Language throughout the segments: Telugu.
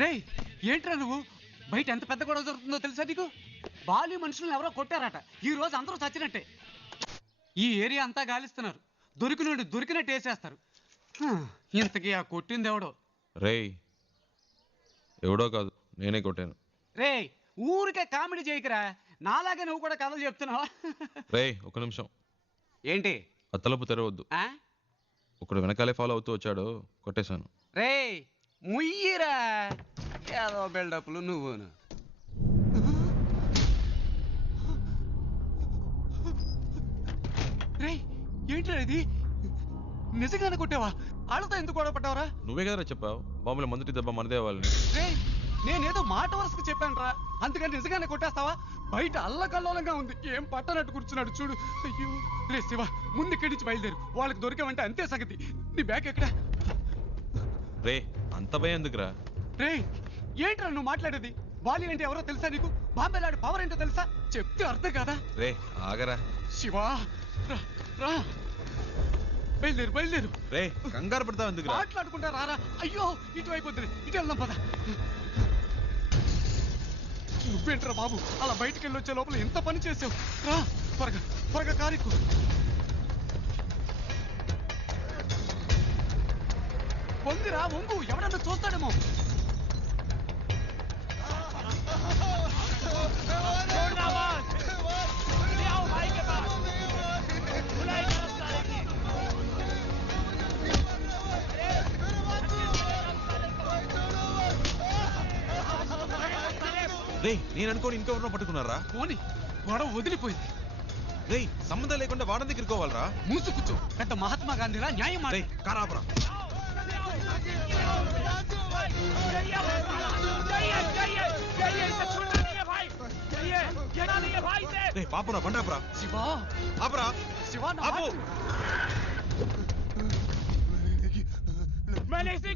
రే ఏంట్రా నువ్వు బయట ఎంత పెద్ద గొడవ జరుగుతుందో తెలుసా నీకు? బాలి మనుషులను ఎవరో కొట్టారట. ఈ రోజు అందరూ చచ్చినట్టే. ఈ ఏరియా అంతా గాలిస్తున్నారు. దొరికినట్టు వేసేస్తారు. ఇంతకీ ఆ కొట్టింది ఎవడో? రే ఎవడో కాదు, నేనే కొట్టాను. రే ఊరికే కామెడీ చేయకరా, నాలాగే నువ్వు కూడా కథలు చెప్తున్నావా? రే ఒక నిమిషం. ఏంటి? ఆ తలుపు తెరవద్దు. ఒకడు వెనకాలే ఫాలో అవుతూ వచ్చాడు, కొట్టేశాను. రే ముయ్యిరా, ఏదో బిల్డప్లు నువ్వును. రే ఏంట్రా ఇది? నిజంగానే కొట్టావా? వాళ్ళతో ఎందుకు గొడవ పడ్డావరా? నువ్వే కదరా చెప్పావు బాంబుల మొదటి దెబ్బ మనదే వాళ్ళని. రే నేనేదో మాట వరుసకు చెప్పాను రా, అందుకని నిజంగానే కొట్టేస్తావా? బయట అల్లకల్లోలంగా ఉంది, ఏం పట్టనట్టు కూర్చున్నాడు చూడు. అయ్యో రే శివ, ముందు ఇక్కడి నుంచి బయలుదేరు. వాళ్ళకి దొరికామంటే అంతే సంగతి. నీ బ్యాగ్ ఎక్కడ? రే అంత భయం ఎందుకురా? రే ఏంట్రా నువ్వు మాట్లాడేది? బాలి అంటే ఎవరో తెలుసా నీకు? బాంబేలాడు పవర్ ఏంటో తెలుసా? చెప్తే అర్థం కదా. రే ఆగరా శివా, రా బయలుదేరు. రే కంగారు పడతావు ఎందుకు? మాట్లాడుకుంటా రారా. అయ్యో ఇటువైపు వద్దులే, ఇటు వెళ్దాం పద. నువ్వేంట్రా బాబు అలా బయటికి వెళ్ళి వచ్చే లోపల ఎంత పని చేసావు? రా త్వరగా కారెక్కు. వంగిరా వంగు, ఎవడన్నా చూస్తాడేమో. రే నేను అనుకోని ఇంకెవరినో పట్టుకున్నారా? పోనీ గొడవ వదిలిపోయింది. రే సంబంధం లేకుండా వాడని దగ్గర ఇరుకోవాలరా? మూసు కూర్చో, పెద్ద మహాత్మా గాంధీరా న్యాయం. కారాపరా పాపురా బండాపురా. శివా ఆపరా శివా. मैंने इसी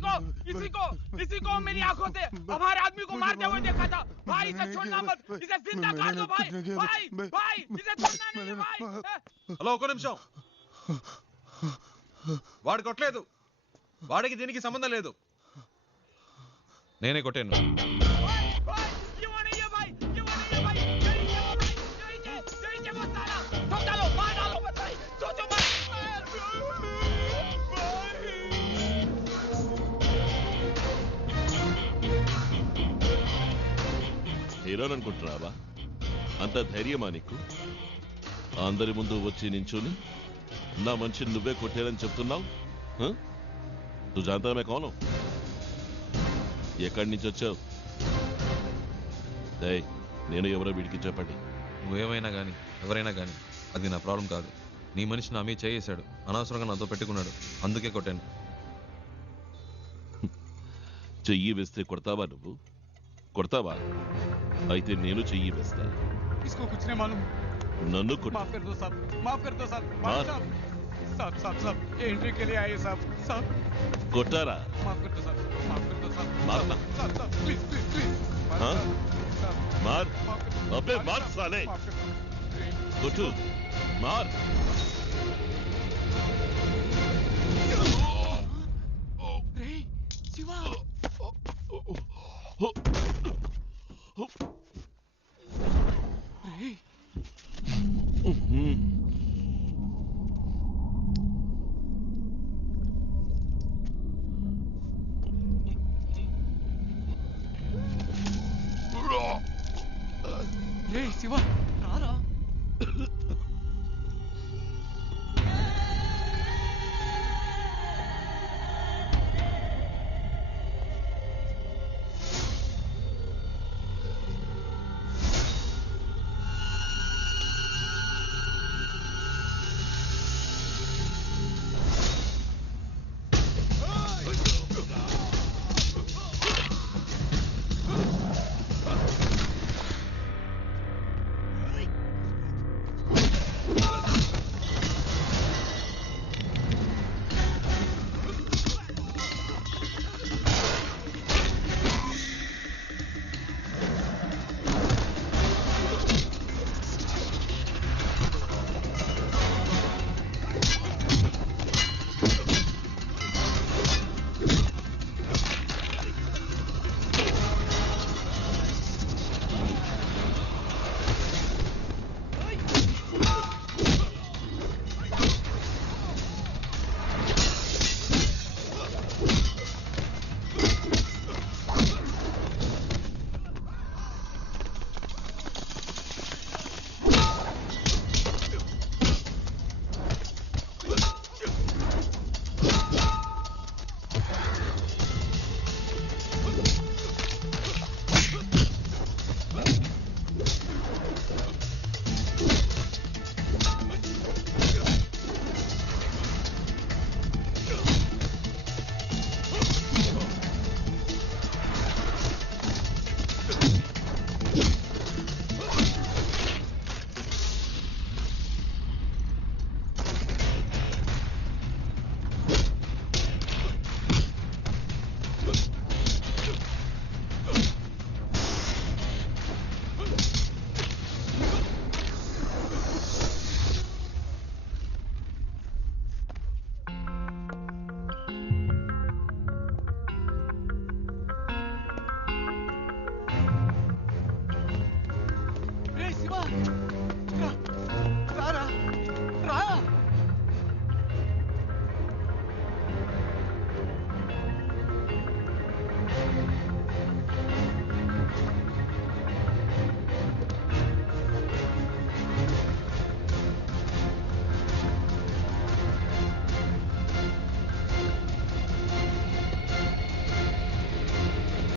को मेरी आंखों से हमारे आदमी को मारते हुए देखा था। भाई इसे छोड़ना मत, इसे जिंदा काट दो भाई, इसे छोड़ना नहीं भाई। హలో ఒక నిమిషం. వాడు కొట్టలేదు, వాడికి దీనికి సంబంధం లేదు. నేనే కొట్టాను. హీరోననుకుంటున్నావా? అంత ధైర్యమా నీకు? అందరి ముందు వచ్చి నించుని నా మనిషిని నువ్వే కొట్టారని చెప్తున్నావు? నువ్వు జాంతరమే కోను. ఎక్కడి నుంచి వచ్చావు? నేను ఎవరో వీడికి చెప్పండి. నువ్వేమైనా కానీ ఎవరైనా కానీ అది నా ప్రాబ్లం కాదు. నీ మనిషి నా మీద చేయేశాడు, అనవసరంగా నాతో పెట్టుకున్నాడు, అందుకే కొట్టాను. చెయ్యి వేస్తే కొడతావా నువ్వు? కొడతావా? అయితే నేను చెయ్యి వేస్తా. इसको कुछ नहीं मालूम. నన్ను కొట్టు. माफ कर दो साहब, माफ कर दो साहब. मार. साहब ये एंट्री के लिए आए साहब. కొట్టారా? माफ कर दो साहब, माफ कर दो साहब. मारना. साहब प्लीज प्लीज प्लीज. हाँ? साहब మార్. माफ कर दो. अबे मार साले. माफ कर दो. కొట్టు. మార్. రే శివ